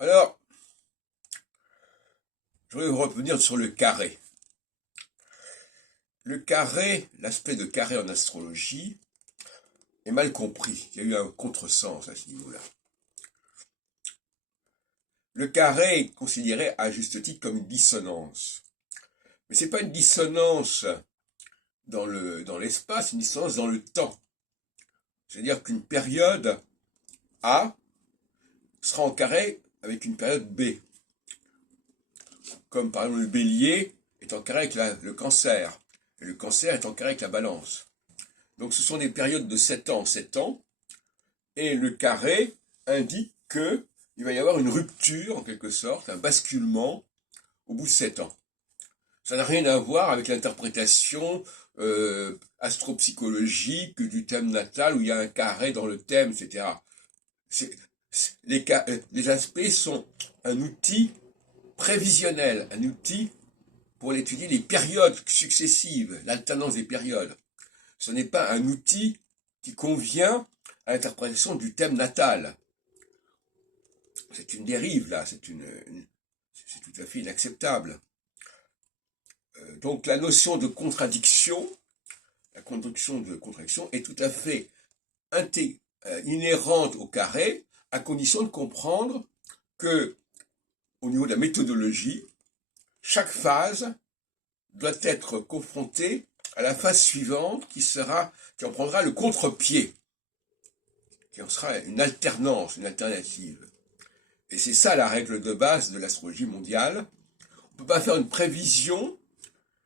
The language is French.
Alors, je voudrais revenir sur le carré. Le carré, l'aspect de carré en astrologie, est mal compris. Il y a eu un contresens à ce niveau-là. Le carré est considéré à juste titre comme une dissonance. Mais c'est pas une dissonance dans l'espace, une dissonance dans le temps. C'est-à-dire qu'une période A sera en carré avec une période B. Comme par exemple le bélier est en carré avec le cancer. Et le cancer est en carré avec la balance. Donc ce sont des périodes de 7 ans en 7 ans. Et le carré indique qu'il va y avoir une rupture, en quelque sorte, un basculement au bout de 7 ans. Ça n'a rien à voir avec l'interprétation astropsychologique du thème natal où il y a un carré dans le thème, etc. Les aspects sont un outil prévisionnel, un outil pour étudier les périodes successives, l'alternance des périodes. Ce n'est pas un outil qui convient à l'interprétation du thème natal. C'est une dérive, là, c'est tout à fait inacceptable. Donc la notion de contradiction, la conduction de contradiction est tout à fait inhérente au carré, à condition de comprendre que, au niveau de la méthodologie, chaque phase doit être confrontée à la phase suivante qui en prendra le contre-pied, qui en sera une alternance, une alternative. Et c'est ça la règle de base de l'astrologie mondiale. On ne peut pas faire une prévision